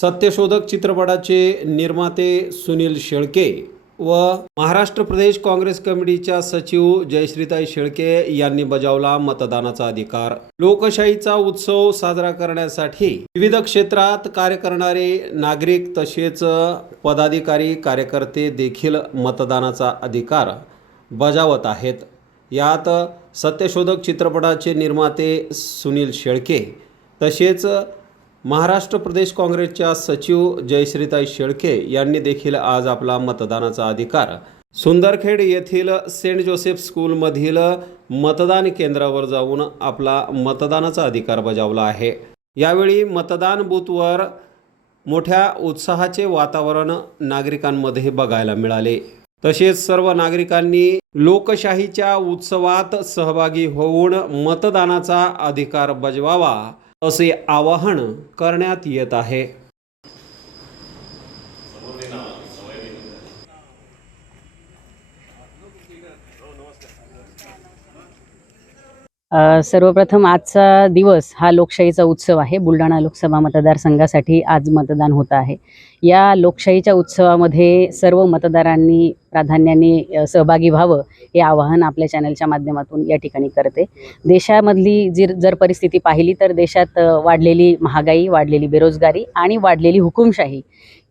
सत्यशोधक चित्रपटाचे निर्माते सुनील शेळके व महाराष्ट्र प्रदेश काँग्रेस कमिटीच्या सचिव जयश्रीताई शेळके यांनी बजावला मतदानाचा अधिकार. लोकशाहीचा उत्सव साजरा करण्यासाठी विविध क्षेत्रात कार्य करणारे नागरिक तसेच पदाधिकारी कार्यकर्ते देखील मतदानाचा अधिकार बजावत आहेत. यात सत्यशोधक चित्रपटाचे निर्माते सुनील शेळके तसेच महाराष्ट्र प्रदेश काँग्रेसच्या सचिव जयश्रीताई शेळके यांनी देखील आज आपला मतदानाचा अधिकार. सुंदरखेड येथील सेंट जोसेफ स्कूलमधील मतदान केंद्रावर जाऊन आपला मतदानाचा अधिकार बजावला आहे. यावेळी मतदान बूथवर मोठ्या उत्साहाचे वातावरण नागरिकांमध्ये बघायला मिळाले. तसेच सर्व नागरिकांनी लोकशाहीच्या उत्सवात सहभागी होऊन मतदानाचा अधिकार बजवावा. असे आवाहन करण्यात येत आहे. सर्वप्रथम आजचा दिवस हा लोकशाहीचा उत्सव आहे. बुलढाणा लोकसभा मतदारसंघासाठी आज मतदान होत आहे. या लोकशाहीच्या उत्सवामध्ये सर्व मतदारांनी प्राधान्याने सहभागी व्हावं हे आवाहन आपल्या चॅनलच्या माध्यमातून या ठिकाणी करते. देशामधली जी जर परिस्थिती पाहिली तर देशात वाढलेली महागाई वाढलेली बेरोजगारी आणि वाढलेली हुकुमशाही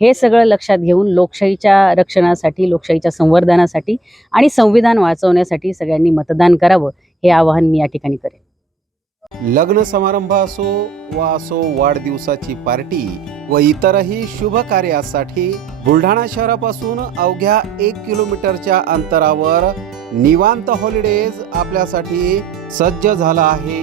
हे सगळं लक्षात घेऊन लोकशाहीच्या रक्षणासाठी लोकशाहीच्या संवर्धनासाठी आणि संविधान वाचवण्यासाठी सगळ्यांनी मतदान करावं हे आवाहन मी या ठिकाणी करेन. लग्न समारंभ असो वा असो वाढदिवसाची पार्टी व इतरही शुभ कार्यासाठी बुलढाणा शहरापासून अवघ्या एक किलोमीटरच्या अंतरावर निवांत हॉलिडेज आपल्यासाठी सज्ज झाला आहे.